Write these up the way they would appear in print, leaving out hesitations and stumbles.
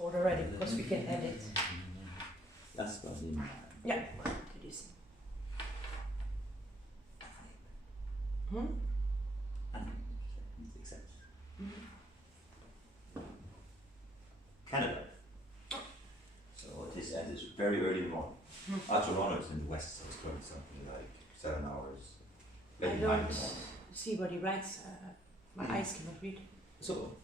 record already because we can edit. Lass mal den. Ja, det er sådan. Accept. Canada. So this ad is very early in the morning. Toronto is in the west, so it's going something like 7 hours. I don't see what he writes. My eyes cannot read. So,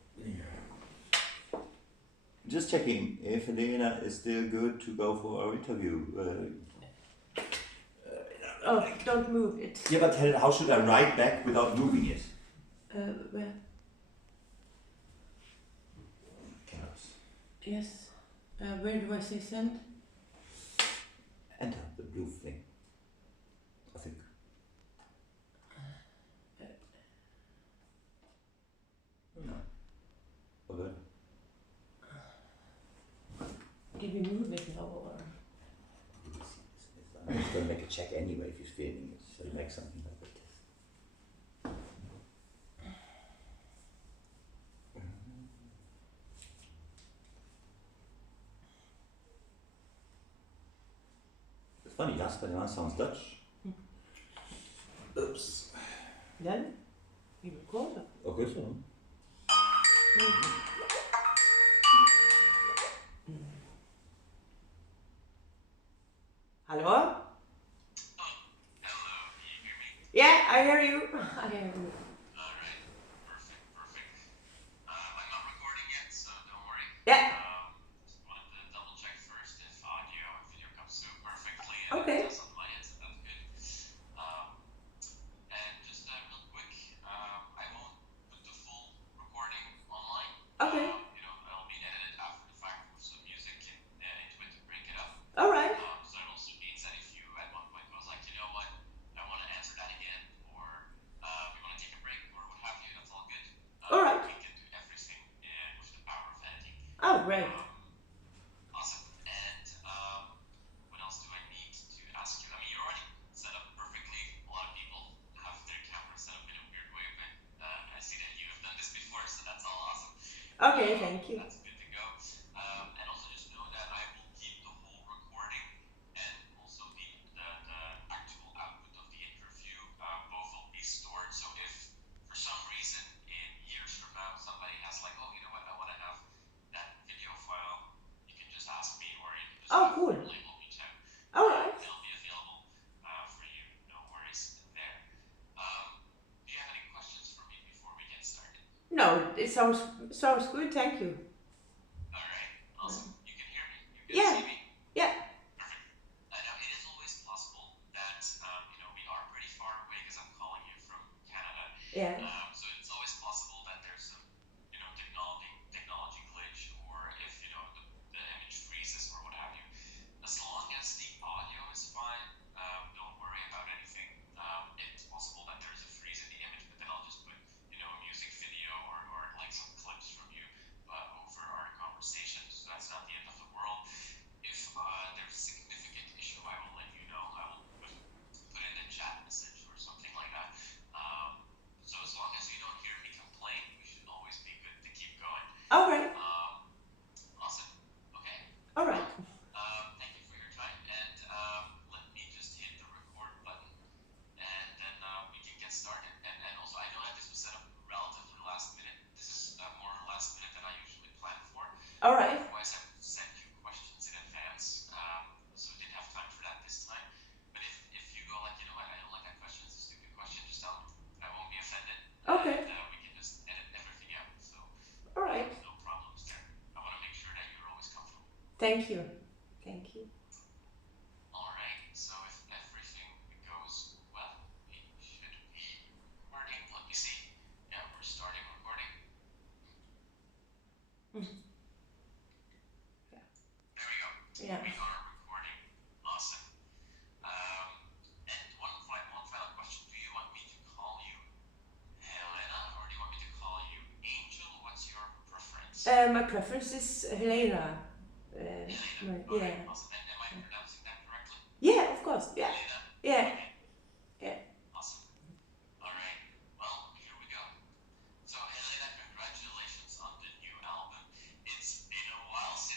just checking if Helena is still good to go for our interview. Don't move it. Yeah, but how should I write back without moving it? Where? Yes. Where do I say send? Enter the blue thing. I think. No. Okay. Did we move it now or? I'm just going to make a check anyway if he's feeling it. So make something like this. It's funny, Jasper now sounds Dutch. Oops. Then? We record. Okay, so. Hello? Hello, can you hear me? Yeah, I hear you. I hear you. Alright, perfect. I'm not recording yet, so don't worry. Yeah. Just wanted to double check first if audio and video comes through perfectly. Okay. It does on my end, so that's good. And just real quick, I won't put the full recording online. Okay. It'll be edited after the fact with some music into it to break it up. All right. So it also means that if you at one point goes like, you know what, I want to answer that again, or we want to take a break, or what have you, that's all good. All right. We can do everything with the power of editing. Oh, great. Awesome. And what else do I need to ask you? I mean, you're already set up perfectly. A lot of people have their cameras set up in a weird way, but I see that you have done this before, so that's all awesome. Okay, thank you. That's good to go. And also just know that I will keep the whole recording and also the actual output of the interview. Both will be stored. So if for some reason in years from now somebody has like, oh, you know what, I want to have that video file, you can just ask me, or you can just Cool. label reach out. All right. It'll be available for you. No worries there. Do you have any questions for me before we get started? No, it sounds good. Thank you. All right, awesome. You can hear me. You can Yeah. see me. Yeah. Perfect. Now it is always possible that we are pretty far away because I'm calling you from Canada. Yeah. So it's always possible that there's some technology glitch, or if the image freezes or what have you. As long as the audio is fine, don't worry about anything. It's possible that there's a freeze in the image, but then I'll just put a music video or like some clips from you over our conversation. So that's not the end of the world. If there's a significant issue, I will let you know. I will put in the chat message or something like that. So as long as you don't hear me complain, we should always be good to keep going. All right. Awesome. Okay. All right. Thank you for your time, and let me just hit the record button, and then we can get started. And also, I know that this was set up relatively last minute. This is more last minute than I usually plan for. All right. Otherwise, I would send you questions in advance, so we didn't have time for that this time. But if you go like, you know what, I don't like that question, it's a stupid question, just tell me. I won't be offended. Okay. And we can just edit everything out. So All right. no problems there. I want to make sure that you're always comfortable. Thank you. Thank you. All right. So if everything goes well, we should be recording. Let me see. Yeah, we're starting recording. Yeah. There we go. Yeah. We are recording. Awesome. And one final question. Do you want me to call you Helena, or do you want me to call you Angel? What's your preference? My preference is Helena. Helena. Yeah. Okay, awesome. And am I pronouncing that correctly? Yeah, of course. Yeah. Helena? Yeah. Okay. Yeah. Awesome. All right. Well, here we go. So Helena, congratulations on the new album. It's been a while since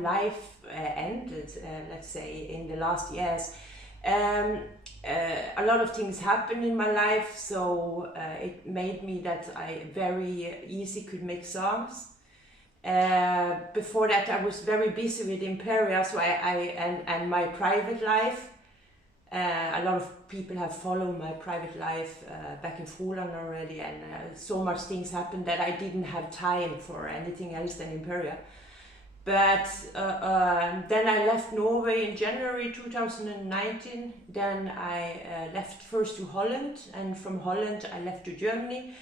life ended, let's say, in the last years. A lot of things happened in my life, so it made me that I very easy could make songs. Before that, I was very busy with Imperia, so and my private life. A lot of people have followed my private life back in Froland already, and so much things happened that I didn't have time for anything else than Imperia. But then I left Norway in January 2019. Then I left first to Holland, and from Holland I left to Germany.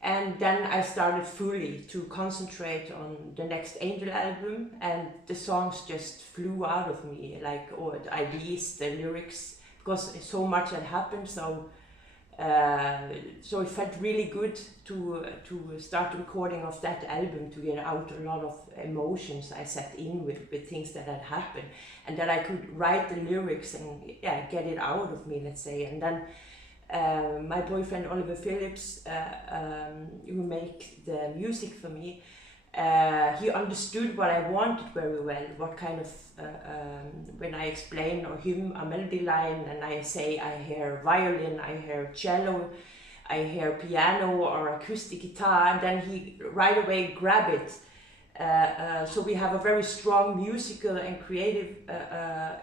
And then I started fully to concentrate on the next Angel album, and the songs just flew out of me, like or the ideas, the lyrics, because so much had happened. So it felt really good to start recording of that album, to get out a lot of emotions I set in with things that had happened, and that I could write the lyrics and get it out of me, let's say. And then my boyfriend Oliver Phillips, who make the music for me, he understood what I wanted very well, what kind of, when I explain or him a melody line and I say I hear violin, I hear cello, I hear piano or acoustic guitar, and then he right away grab it. So we have a very strong musical and creative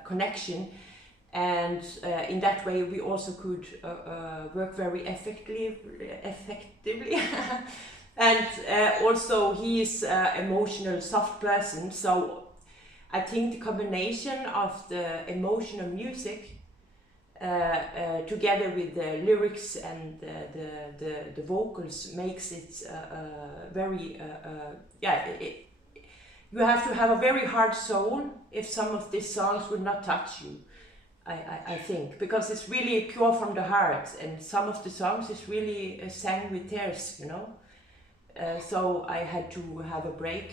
connection. And in that way we also could work very effectively. And also he is an emotional, soft person, so I think the combination of the emotional music together with the lyrics and the vocals makes it very, you have to have a very hard soul if some of these songs would not touch you. I think, because it's really pure from the heart, and some of the songs is really sang with tears, you know. So I had to have a break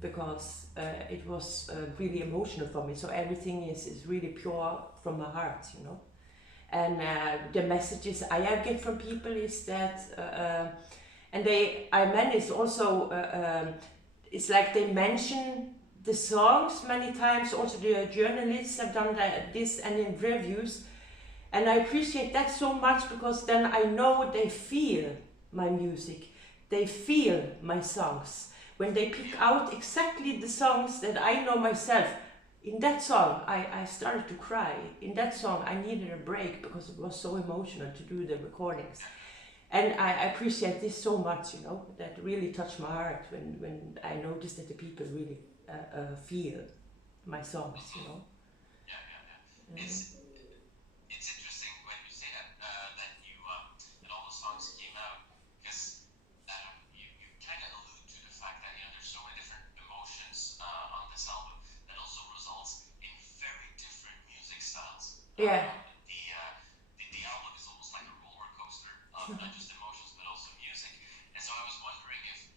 because it was really emotional for me. So everything is really pure from my heart, you know. And the messages I get from people is that, and I manage also, it's like they mention the songs many times. Also the journalists have done this, and in reviews, and I appreciate that so much, because then I know they feel my music, they feel my songs. When they pick out exactly the songs that I know myself, in that song I started to cry, in that song I needed a break because it was so emotional to do the recordings. And I appreciate this so much, you know, that really touched my heart when I noticed that the people really feel my songs, you know. It's interesting when you say that that you that all the songs came out, because you kind of allude to the fact that, you know, there's so many different emotions on this album that also results in very different music styles. Yeah. The album is almost like a roller coaster of not just emotions but also music. And so I was wondering if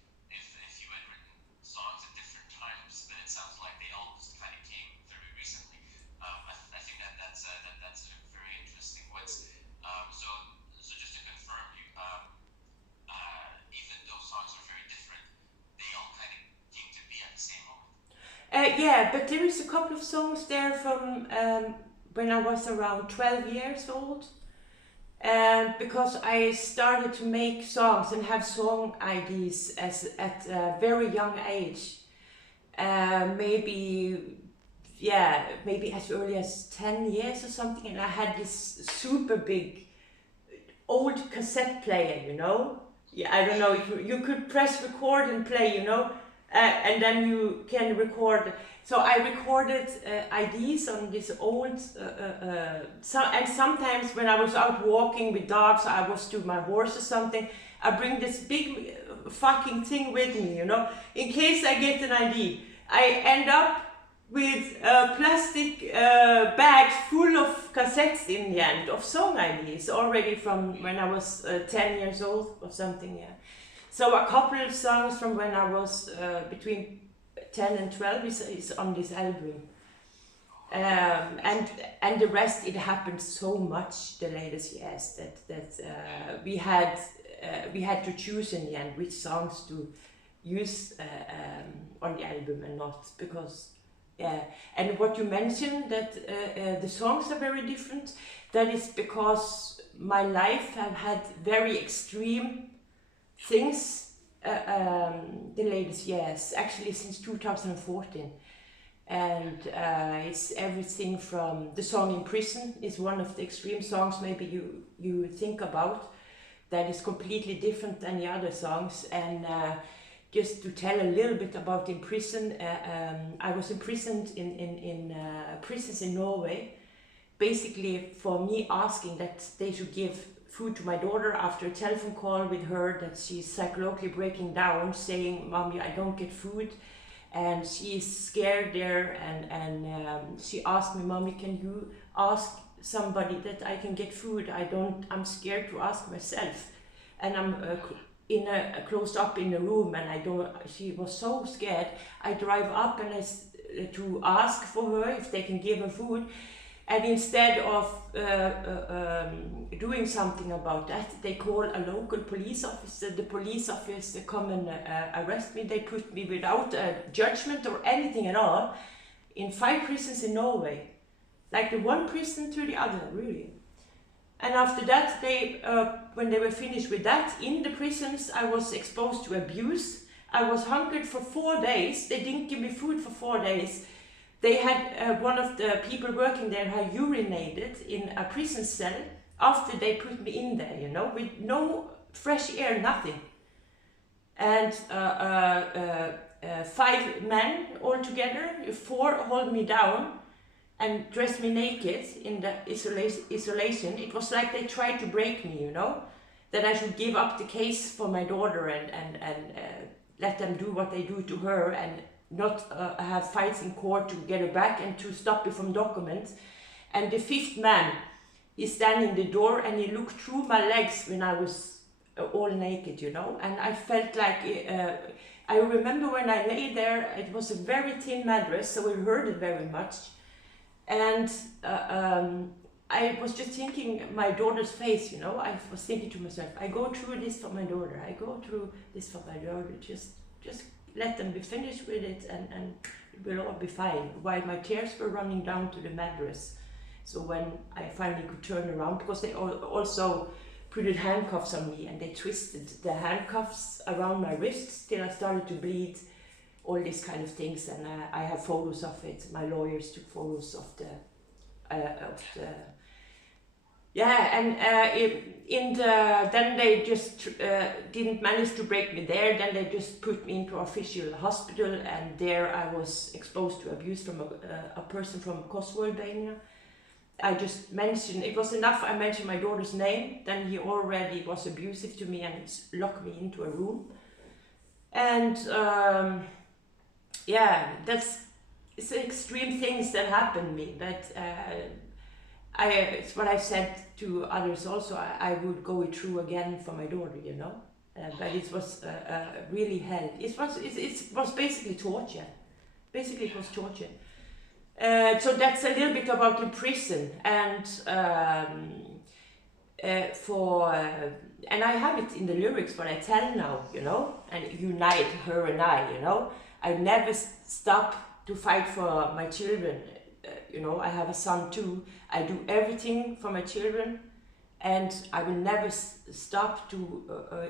you had written songs at different times, but it sounds like they all just kind of came very recently. I think that's very interesting. So just to confirm, even though songs are very different, they all kind of came to be at the same moment. Yeah, but there is a couple of songs there from when I was around 12 years old. Because I started to make songs and have song ideas at a very young age. Maybe as early as 10 years or something, and I had this super big old cassette player, you know. Yeah, I don't know, you could press record and play, you know, and then you can record. So I recorded ideas on this old, and sometimes when I was out walking with dogs, I was to my horse or something, I bring this big fucking thing with me, you know, in case I get an idea. I end up with plastic bags full of cassettes in the end, of song ideas, already from when I was 10 years old or something, yeah. So a couple of songs from when I was between 10 and 12 is on this album. And the rest, it happened so much the latest years that we had to choose in the end which songs to use on the album and not, because Yeah, and what you mentioned that the songs are very different. That is because my life have had very extreme things the latest years, actually since 2014. And it's everything from the song "In Prison" is one of the extreme songs maybe you think about. That is completely different than the other songs. And just to tell a little bit about "In Prison," I was imprisoned in prisons in Norway, basically for me asking that they should give food to my daughter after a telephone call with her that she's psychologically breaking down, saying, "Mommy, I don't get food." And she is scared there, and she asked me, "Mommy, can you ask somebody that I can get food? I'm scared to ask myself." And I'm closed up in a room, and she was so scared. I drive up and to ask for her if they can give her food. And instead of doing something about that, they call a local police officer. The police officer come and arrest me. They put me without a judgment or anything at all in 5 prisons in Norway. Like the one prison to the other, really. And after that, when they were finished with that, in the prisons, I was exposed to abuse. I was hungered for 4 days. They didn't give me food for 4 days. They had one of the people working there had urinated in a prison cell after they put me in there, you know, with no fresh air, nothing. And 5 men all together, 4 hold me down and dress me naked in the isolation. It was like they tried to break me, you know, that I should give up the case for my daughter and let them do what they do to her, and not have fights in court to get her back and to stop me from documents. And the 5th man is standing in the door, and he looked through my legs when I was all naked, you know, and I felt like I remember when I lay there, it was a very thin mattress, so it hurted very much. And I was just thinking my daughter's face, you know. I was thinking to myself, I go through this for my daughter, I go through this for my daughter, just let them be finished with it, and it will all be fine. While my tears were running down to the mattress. So when I finally could turn around, because they also put handcuffs on me, and they twisted the handcuffs around my wrists till I started to bleed, all these kind of things. And I have photos of it. My lawyers took photos of the yeah, and then they just didn't manage to break me there. Then they just put me into official hospital, and there I was exposed to abuse from a person from Kosovo, Albania. I just mentioned, it was enough I mentioned my daughter's name, then he already was abusive to me and locked me into a room. And yeah, it's extreme things that happened to me, but it's what I said to others also. I would go it through again for my daughter, you know. But it was really hell. It was basically torture. Basically, it was torture. So that's a little bit about the prison, and and I have it in the lyrics what I tell now, you know, and unite her and I, you know. I never stop to fight for my children. You know, I have a son too. I do everything for my children, and I will never stop to,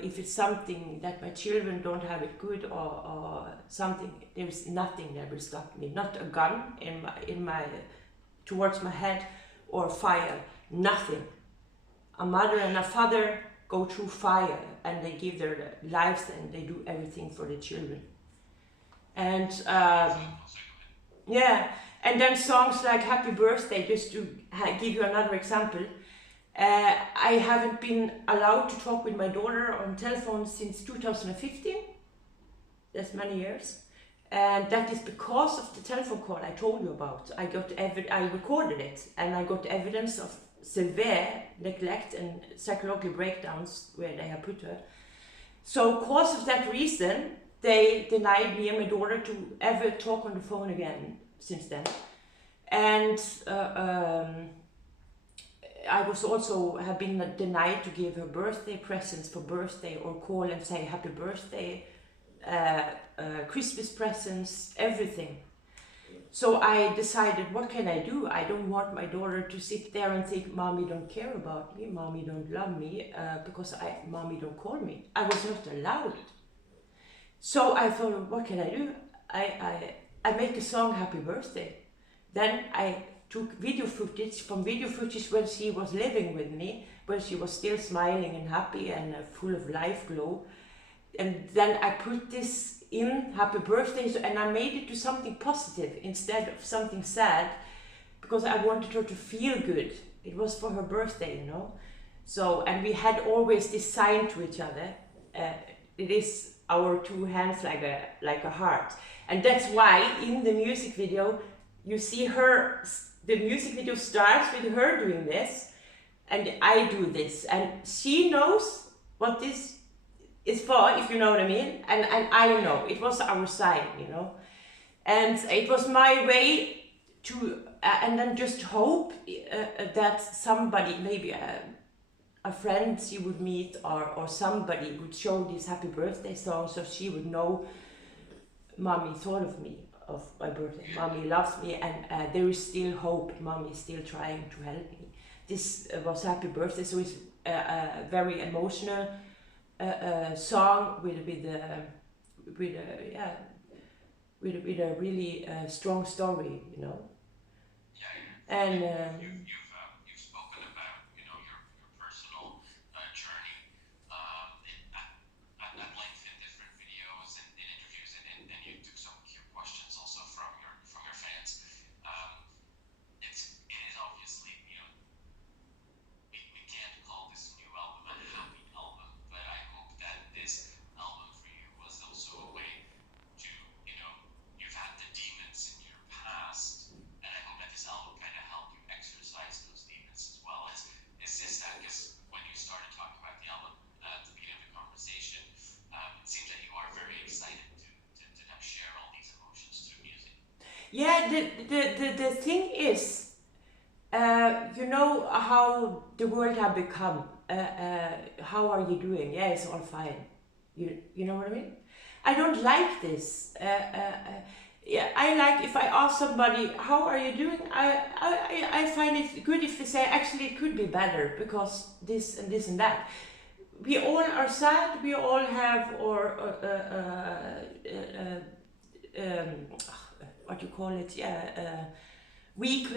if it's something that my children don't have it good or something, there is nothing that will stop me. Not a gun towards my head or fire, nothing. A mother and a father go through fire, and they give their lives, and they do everything for the children. And yeah. And then songs like Happy Birthday, just to give you another example. I haven't been allowed to talk with my daughter on telephone since 2015. That's many years. And that is because of the telephone call I told you about. I recorded it, and I got evidence of severe neglect and psychological breakdowns where they have put her. So because of that reason, they denied me and my daughter to ever talk on the phone again since then. And I was also have been denied to give her birthday presents for birthday, or call and say happy birthday, Christmas presents, everything. So I decided, what can I do? I don't want my daughter to sit there and think, Mommy don't care about me, Mommy don't love me, because Mommy don't call me. I was not allowed. So I thought, what can I do? I make a song, Happy Birthday. Then I took video footage when she was living with me, when she was still smiling and happy and full of life glow. And then I put this in, Happy Birthday, and I made it to something positive instead of something sad, because I wanted her to feel good. It was for her birthday, you know. So, and we had always this sign to each other. It is our two hands like a heart. And that's why in the music video, you see her, the music video starts with her doing this, and I do this. And she knows what this is for, if you know what I mean, and I know. It was our sign, you know. And it was my way to, and then just hope that somebody, maybe a friend she would meet or somebody would show this Happy Birthday song, so she would know Mommy thought of me, of my birthday. Mommy loves me, and there is still hope. Mommy is still trying to help me. This was Happy Birthday, so it's a very emotional song with a really strong story, you know. Yeah, and you've spoken about your personal journey at length in different videos and in interviews, and you took some cute questions also from your fans. It is obviously we can't call this new album a happy album, but I hope that this album for you was also a way to you've had the demons in your past, and I hope that this album kind of helped you exercise those demons as well. Is this that? Because when you started talking about the album at the beginning of the conversation, it seems that you are very excited to now share all these emotions through music. yeah, the thing is, you know how the world have become. How are you doing? Yeah, it's all fine. You know what I mean? I don't like this. Yeah, I like if I ask somebody, how are you doing? I find it good if they say, actually it could be better because this and this and that. We all are sad, we all have what you call it, weak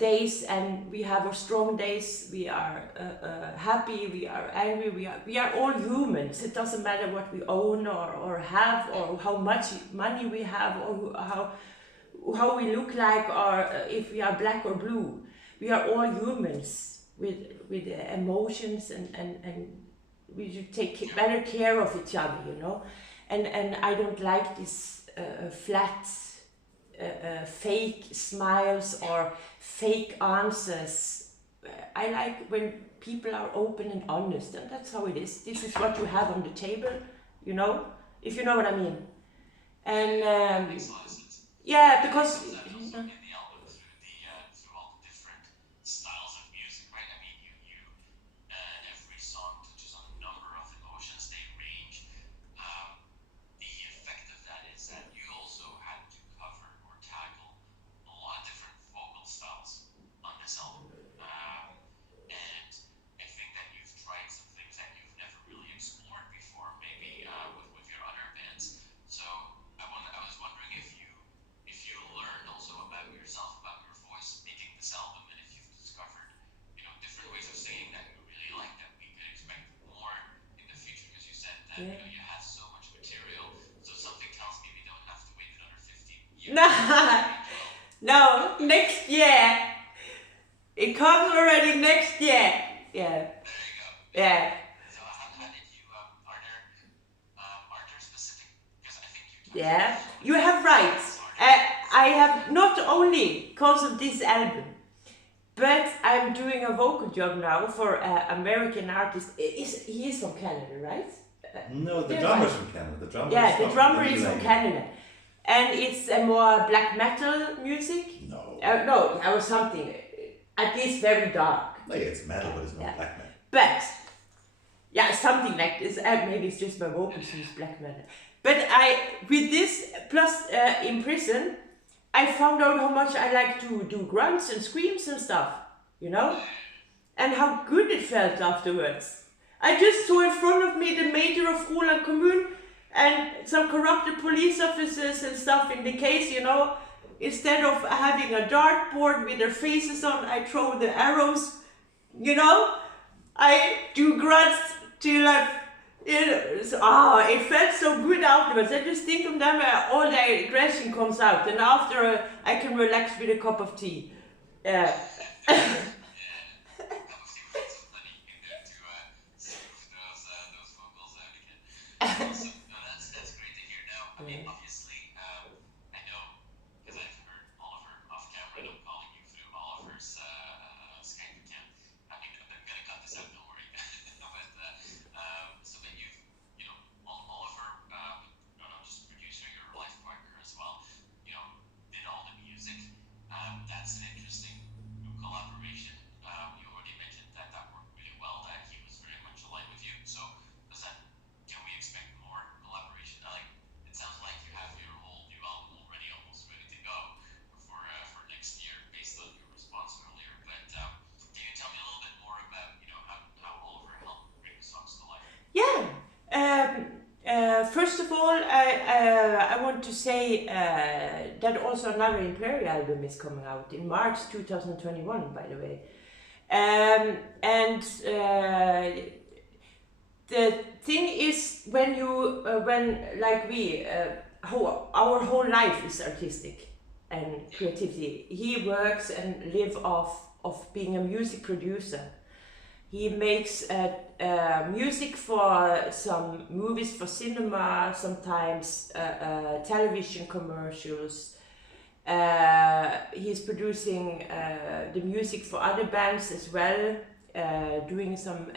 days, and we have our strong days. We are happy, we are angry, we are all humans. It doesn't matter what we own or have, or how much money we have, or how we look like, or if we are black or blue. We are all humans with emotions, and we should take better care of each other, you know. And I don't like this flat fake smiles or fake answers. I like when people are open and honest, and that's how it is. This is what you have on the table, you know, if you know what I mean. And Makes a lot of sense. yeah, because Comes out also in the album through all the different styles of music, right? I mean, you every song touches on a number of emotions. They range. The effect of that is that you also had to cover or tackle a lot of different vocal styles on this album. And I think that you've tried some things that you've never really explored before, maybe with your other bands. So I was wondering if you learned also about yourself, about your voice making this album, and if you've discovered different ways of singing that you really like, that we could expect more in the future. Because you said that you have so much material, so something tells me we don't have to wait another 15 years. no, next year. It comes already next year. Yeah. There you go. Yeah. So how did you are there specific, because I think you talked Yeah, about you have right. I have not only because of this album, but I'm doing a vocal job now for an American artist. He is from Canada, right? No, the Yeah, drummer's right. from Canada. The drummer Yeah, is the from drummer really is from like- Canada, and it's a more black metal music. No. No, or something. At least very dark. Like it's metal, but it's not Yeah. black metal. But yeah, something like this. Maybe it's just my vocals who's black metal. But with this plus in prison, I found out how much I like to do grunts and screams and stuff, you know, and how good it felt afterwards. I just saw in front of me the mayor of Roland Commune and some corrupted police officers and stuff in the case, you know. Instead of having a dartboard with their faces on, I throw the arrows, you know. I do grunts till it felt so good afterwards. I just think of them, all the aggression comes out, and after I can relax with a cup of tea. Awesome. No, that's great to hear. Now, I mean, obviously, I know because I've heard Oliver off camera, and I'm calling you through Oliver's Skype account. I mean, I'm gonna cut this out. Don't worry. But you know, Oliver, not just producer, your life partner as well. You know, did all the music. That's an interesting collaboration. You already mentioned that worked really well. That he was very much aligned with you. So. Can we expect more collaboration? It sounds like you have your whole new album already almost ready to go for next year, based on your response earlier. But can you tell me a little bit more about how Oliver helped bring the songs to life? Yeah. First of all, I want to say that also another Imperial album is coming out in March 2021, by the way. The thing is, when our whole life is artistic and creativity. He works and lives of being a music producer. He makes music for some movies, for cinema, sometimes television commercials. He's producing the music for other bands as well. Doing some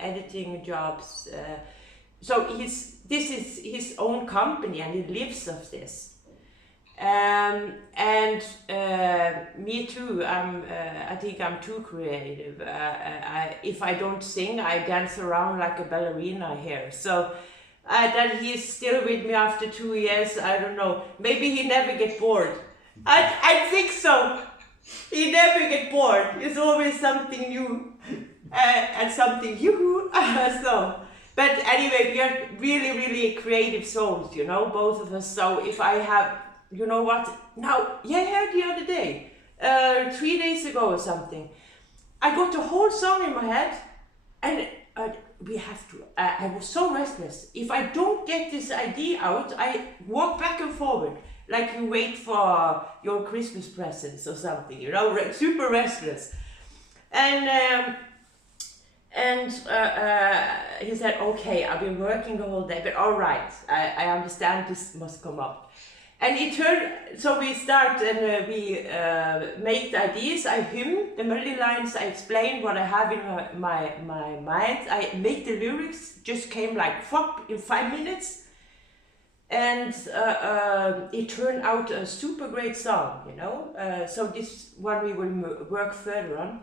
editing jobs. So this is his own company, and he lives of this. Me too. I think I'm too creative. If I don't sing, I dance around like a ballerina here. So that he's still with me after 2 years, I don't know. Maybe he never get bored. I think so. He never get bored. It's always something new and something new. But anyway, we are really, really creative souls, you know, both of us. So if I have, you know what? Now, the other day, 3 days ago or something, I got a whole song in my head, and we have to. I was so restless. If I don't get this idea out, I walk back and forward. Like you wait for your Christmas presents or something, you know, super restless. And he said, okay, I've been working the whole day, but all right, I understand this must come up. And it turned, so we start and we make the ideas, I hum the melody lines, I explain what I have in my mind, I make the lyrics, just came like fuck in 5 minutes. And it turned out a super great song, you know. So this one we will work further on.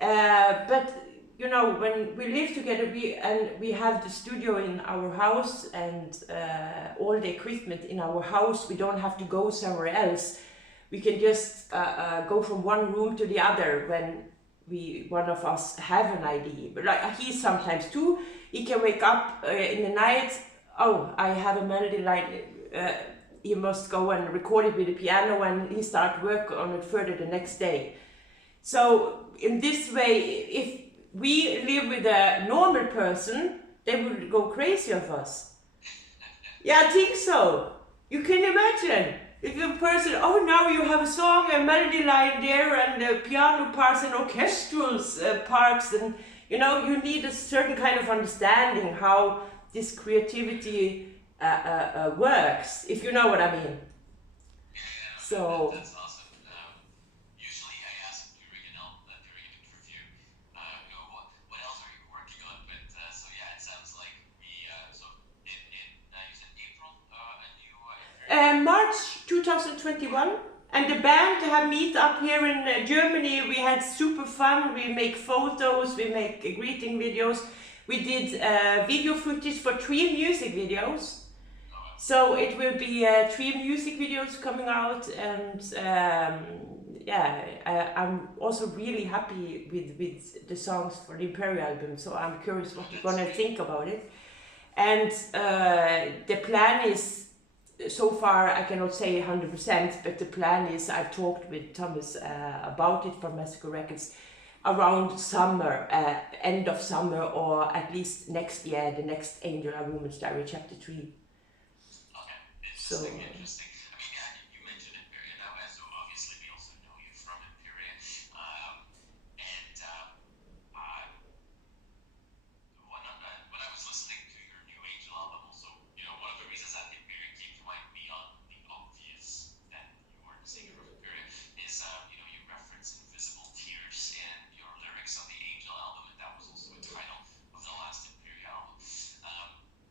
But you know, when we live together, we have the studio in our house and all the equipment in our house. We don't have to go somewhere else. We can just go from one room to the other when one of us have an idea. But like he sometimes too, he can wake up in the night. Oh, I have a melody line, he must go and record it with the piano, and he start work on it further the next day. So in this way, if we live with a normal person, they would go crazy of us. Yeah, I think so. You can imagine. If a person, oh now you have a song, a melody line there, and the piano parts and orchestral parts, and you know, you need a certain kind of understanding how this creativity works, if you know what I mean. So. That's awesome. Usually I ask during an interview, what else are you working on? But so yeah, it sounds like so in you said April, a new March 2021, and the band have meet up here in Germany. We had super fun. We make photos, we make greeting videos. We did video footage for 3 music videos. So it will be 3 music videos coming out, and yeah, I'm also really happy with the songs for the Imperial album. So I'm curious what you're gonna think about it. And the plan is, so far I cannot say 100%, but the plan is, I've talked with Thomas about it from Massacre Records, around summer, end of summer, or at least next year, the next Angel and Woman's Diary Chapter 3. Okay, interesting, interesting. I mean, yeah, you mentioned Imperia now, so obviously we also know you from Imperia. And when I was listening to your new Angel album, also, one of the reasons that Imperia came to mind beyond the obvious that you are the singer of Imperia is, you reference Invisible Tears in your lyrics on the Angel album, and that was also a title of the last Imperia album.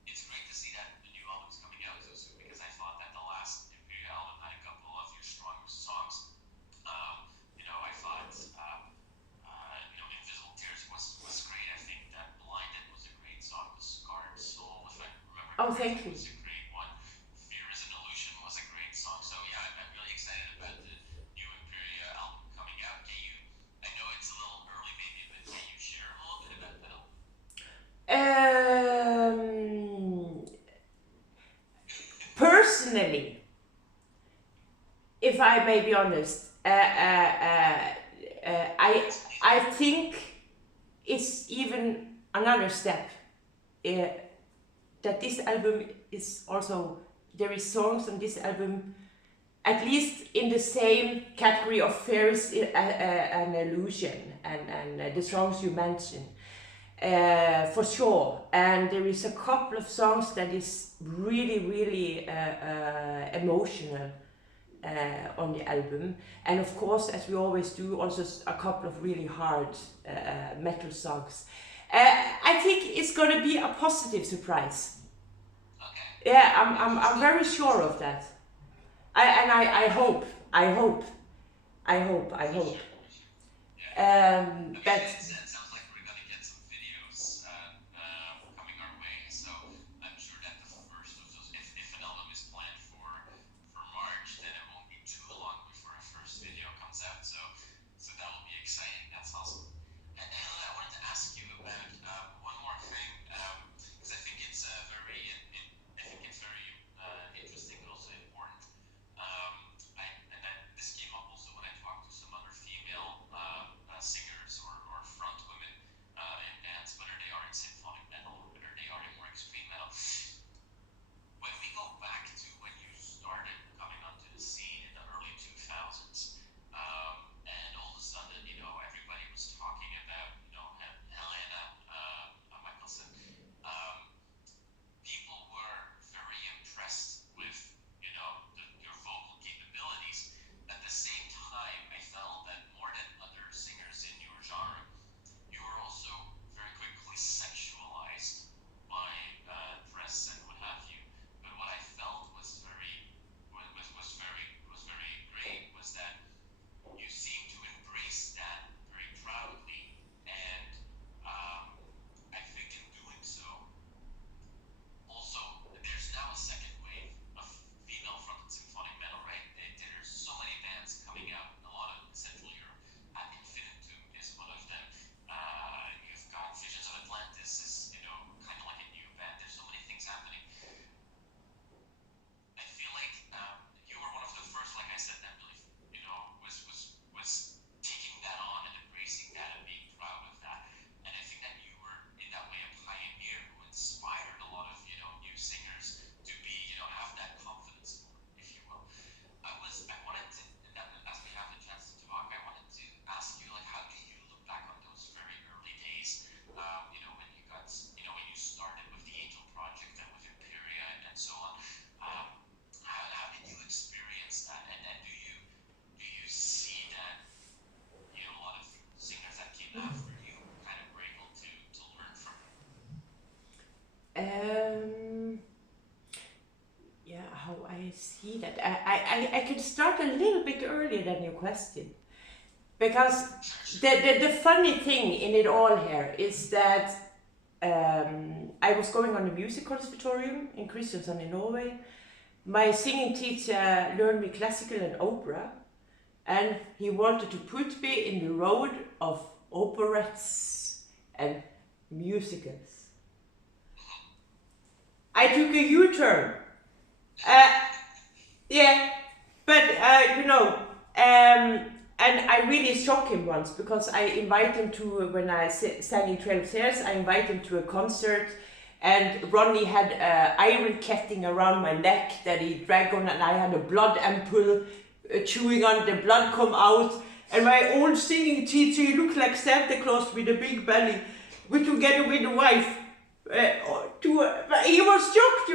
It's great to see that the new album is coming out so soon, because I thought that the last Imperia album had a couple of your strongest songs. I thought, Invisible Tears was great. I think that Blinded was a great song. The Scarred Soul, if I remember correctly, was a great one. Fear is an Illusion was a great song. So yeah, I'm really excited about the new Imperia album coming out. I know it's a little early maybe, but can you share a little bit about that album? Personally, if I may be honest, I think it's even another step, that this album is also, there is songs on this album at least in the same category of Fear is an Illusion, and the songs you mentioned, for sure. And there is a couple of songs that is really, really emotional on the album, and of course, as we always do, also a couple of really hard metal songs. I think it's gonna be a positive surprise. Okay. Yeah, I'm very sure of that. I hope. Yeah. But It sounds like we're gonna get some videos coming our way. So I'm sure that the first of those, if an album is planned for March, then it won't be too long before a first video comes out. So that will be exciting. That's awesome. And I wanted to ask you about one more thing, because I think it's very interesting, but also important. This came up also when I talked to some other female singers or front women in bands, whether they are in symphonic metal or whether they are in more extreme metal. When we go back to when you started coming onto the scene in the early 2000s, and all of a sudden, everybody was talking about, Helena Michelson. People were very impressed with, your vocal capabilities. At the same time, I felt that more than other singers in your genre, you were also very quickly sexualized by dress and what have you. But what I felt was very great was that you seemed to embrace that very proudly, and I think in doing so, also, there's now a second wave of female-fronted symphonic metal, right? There's so many bands coming out, a lot of Central Europe. Ad Infinitum is one of them. You've got Visions of Atlantis is, kind of like a new band. There's so many things happening. I feel like you were one of the first, like I said, that really, was taking that on and embracing that and being proud of that. And I think that you were, in that way, a pioneer who inspired a lot of, new singers to be, have that confidence, if you will. I wanted to, as we have the chance to talk, I wanted to ask you, like, how do you look back on those very early days, when you got, when you started with the Angel Project and with Imperia and so on? How did you experience that? And do you see that, a lot of singers that came after you kind of were able to learn from you? Yeah, how I see that. I could start a little bit earlier than your question, because the funny thing in it all here is that I was going on the music conservatorium in Kristiansand in Norway, my singing teacher learned me classical and opera, and he wanted to put me in the road of operettes and musicals. I took a U-turn. Yeah, but and I really shocked him once because I invited him to, when I sang in 12 Stairs, I invited him to a concert, and Ronnie had iron ketting around my neck that he dragged on, and I had a blood ampoule chewing on, the blood come out, and my old singing teacher, he looked like Santa Claus with a big belly, together with the wife. He was shocked,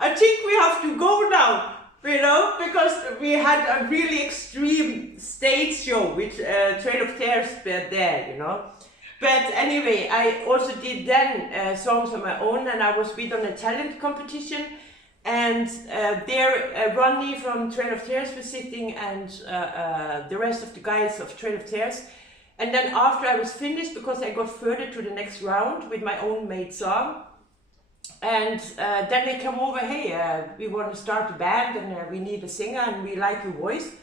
I think we have to go now. Because we had a really extreme stage show with Trail of Tears there, But anyway, I also did then songs on my own, and I was with on a talent competition, and there Ronnie from Trail of Tears was sitting, and the rest of the guys of Trail of Tears. And then after I was finished, because I got further to the next round with my own made song, and then they come over, hey, we want to start a band, and we need a singer, and we like your voice.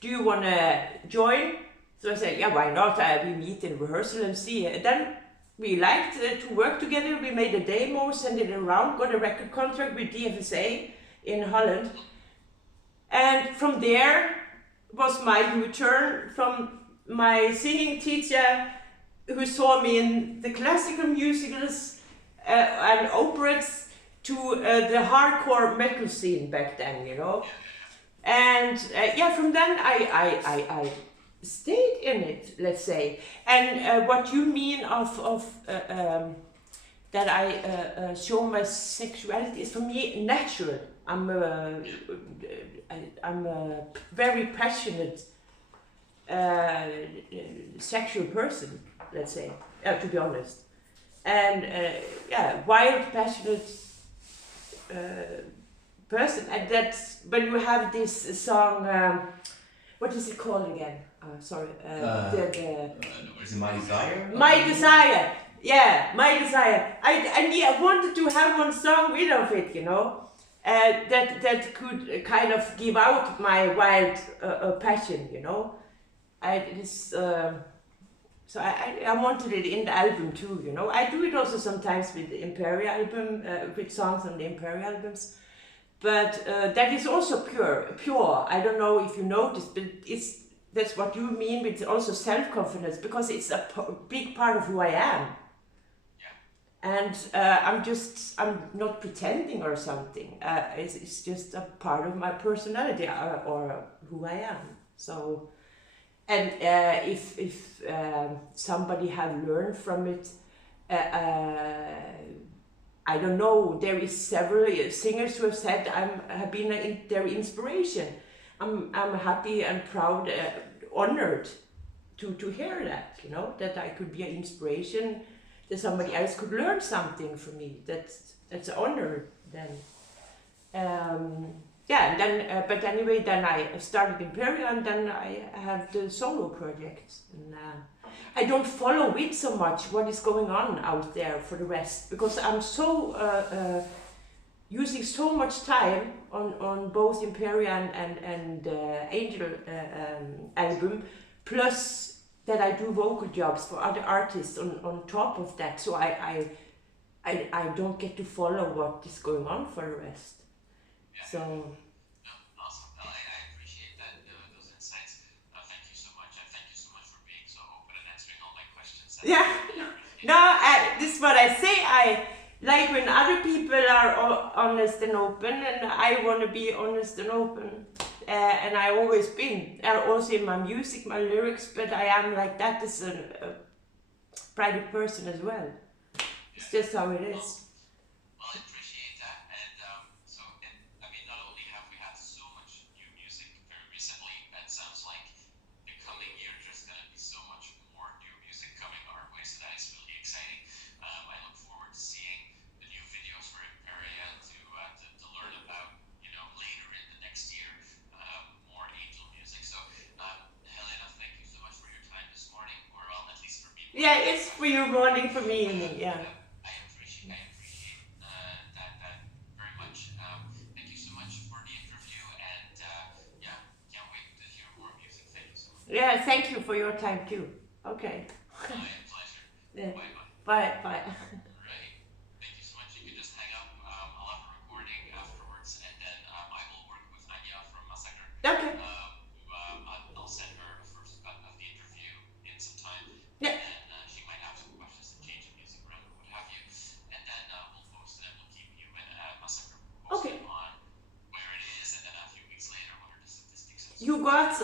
Do you want to join? So I said, yeah, why not? We meet in rehearsal and see. And then we liked to work together. We made a demo, sent it around, got a record contract with DFSA in Holland. And from there was my U-turn from my singing teacher, who saw me in the classical musicals and operas, to the hardcore metal scene back then, And from then I stayed in it, let's say. And what you mean of that I show my sexuality is for me natural. I'm a very passionate sexual person, let's say, to be honest. And wild, passionate person. And that's when you have this song, what is it called again? Sorry. Is it My Desire? My Desire. Yeah, My Desire. I wanted to have one song with of it, that could kind of give out my wild passion, So I wanted it in the album too, I do it also sometimes with the Imperial album, with songs on the Imperial albums. But that is also pure. I don't know if you noticed, but that's what you mean with also self-confidence, because it's a big part of who I am. And I'm not pretending or something. It's just a part of my personality or who I am. So. And if somebody have learned from it, I don't know. There is several singers who have said have been their inspiration. I'm happy and proud, honored to hear that. That I could be an inspiration, that somebody else could learn something from me. That's an honor then. And then, but anyway, then I started Imperial, and then I have the solo projects. And I don't follow it so much, what is going on out there for the rest, because I'm so using so much time on both Imperial and Angel album, plus that I do vocal jobs for other artists on top of that. So I don't get to follow what is going on for the rest. So. Awesome. Well, I appreciate that, those insights. Thank you so much. And thank you so much for being so open and answering all my questions. Yeah. No, this is what I say. I like when other people are honest and open, and I want to be honest and open. And I always been. Also in my music, my lyrics, but I am like that as a private person as well. It's just how it is. Yeah, it's for you morning, for me evening, yeah. I appreciate that very much. Thank you so much for the Yeah, thank you for your time too. Okay. My pleasure. Yeah. Bye bye. Bye, bye. Right. Thank you so much. You can just hang up. I'll have a recording afterwards, and then I will work with Anya from Massacre. Okay. I'll send her a first cut of the interview in some time, Yeah. and then she might have some questions to change the music around or what have you. And then we'll post it, and we'll keep you and Massacre posted Okay. on where it is, and then a few weeks later, what are the statistics and so You got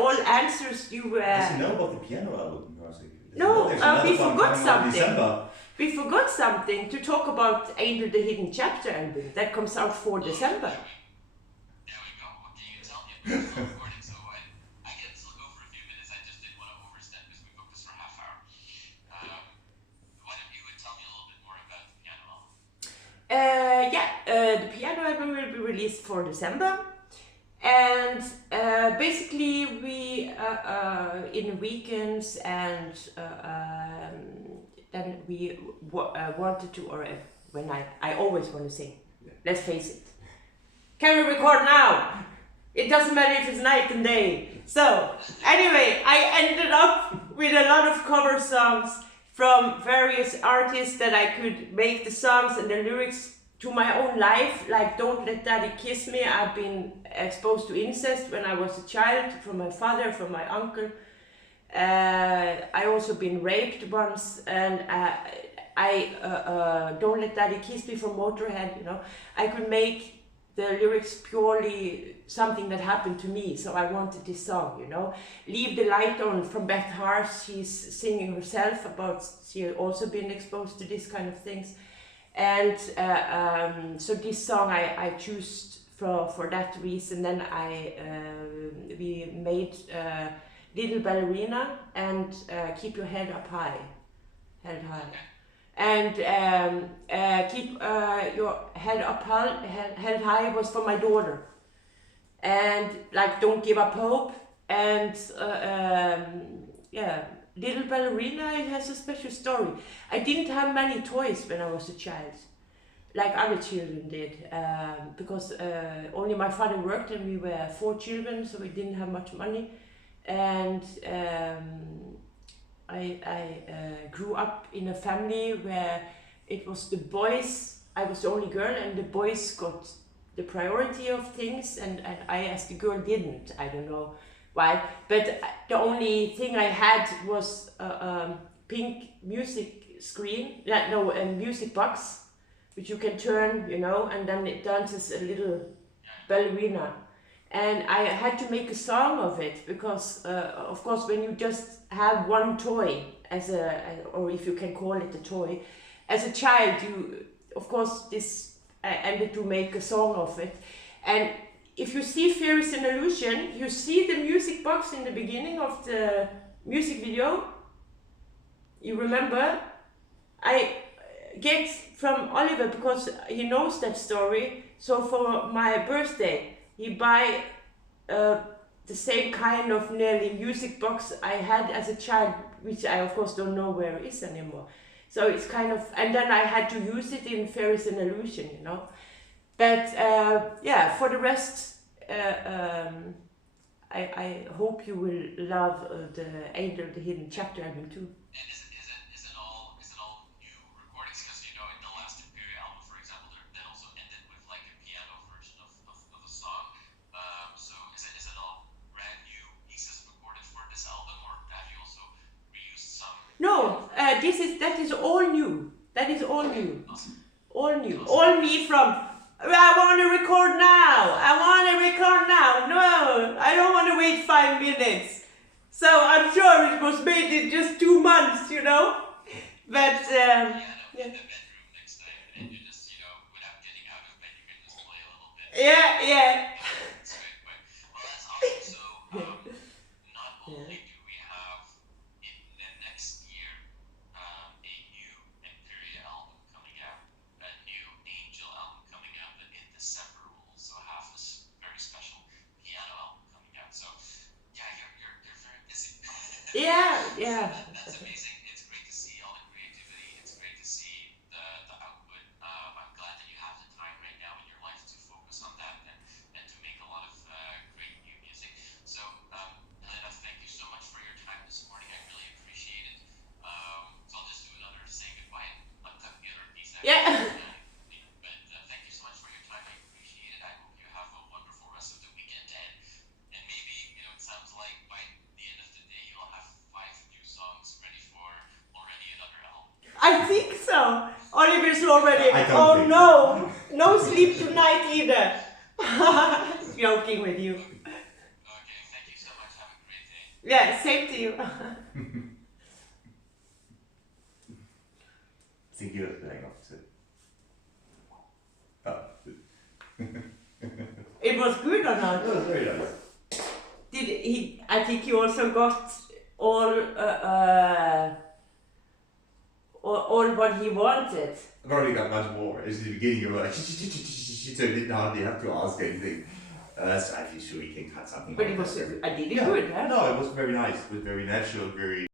all answers you Does he know about the piano album music? Does he No, know there's another we one forgot coming out in something. December? We forgot something to talk about Angel the Hidden Chapter album that comes out for December. There we go. What can you tell me about the recording? So I get to go for a few minutes. I just didn't want to overstep because we booked this for a half hour. Why don't you tell me a little bit more about the piano album? The piano album will be released for December. And basically, we in the weekends and then we wanted to, or when I always want to sing. Let's face it. Can we record now? It doesn't matter if it's night and day. So anyway, I ended up with a lot of cover songs from various artists that I could make the songs and the lyrics to my own life, like Don't Let Daddy Kiss Me. I've been exposed to incest when I was a child from my father, from my uncle. I also been raped once, and I Don't Let Daddy Kiss Me from Motorhead, you know. I could make the lyrics purely something that happened to me, so I wanted this song, you know. Leave the Light On from Beth Hart, she's singing herself about, she had also been exposed to this kind of things. And so this song I choose for that reason. Then we made Little Ballerina and Keep Your Head Up High, Head High, and Keep Your Head Up High, Held High was for my daughter, and like Don't Give Up Hope, and yeah. Little Ballerina, it has a special story. I didn't have many toys when I was a child, like other children did, because only my father worked and we were 4 children, so we didn't have much money. And I grew up in a family where it was the boys, I was the only girl, and the boys got the priority of things, and I as the girl didn't. I don't know why, but the only thing I had was a pink music screen, no, a music box, which you can turn, you know, and then it dances a little ballerina. And I had to make a song of it because, of course, when you just have one toy as or if you can call it a toy, as a child, you, of course, I ended to make a song of it. And if you see Fear is an Illusion, you see the music box in the beginning of the music video. You remember? I get from Oliver because he knows that story. So for my birthday, he buy the same kind of nearly music box I had as a child, which I of course don't know where it is anymore. So it's kind of, and then I had to use it in Fear is an Illusion, you know. But yeah, for the rest, I hope you will love the Angel the Hidden Chapter album too. And is it all new recordings? Because you know, in the last Imperial album, for example, they also ended with like a piano version of a song. So is it all brand new pieces recorded for this album, or have you also reused some? No, that is all new. That is all new. Awesome. All new. Awesome. All me from, I want to record now. I want to record now. No, I don't want to wait 5 minutes. So I'm sure it was made in just 2 months, you know. But Yeah, in the bedroom next time, and you just, you know, without getting out of bed, you can just play a little bit. yeah. That's great. Well, that's awesome. So, not only do we have in the next year a new Imperial album coming out, a new Angel album coming out, but in December we'll also have this very special piano album coming out. So, yeah, you're very busy. Yeah. That's amazing. It's great to see all the creativity. It's great to see the output. I'm glad that you have the time right now in your life to focus on that and to make a lot of great new music. So, Helena, thank you so I think so. Oliver's already. I don't Oh think no, no sleep tonight either. Joking with you. Okay, thank you so much. Have a great day. Yeah, same to you. I think you're playing opposite. Oh. It was good or not? That was very nice. Did he? I think he also got all what he wanted. I've already got much more. It's the beginning of like, so I didn't hardly have to ask anything. So I think sure we can cut something. But out it was. of that. I did it Yeah. good, huh? No, it was very nice. It was very natural, very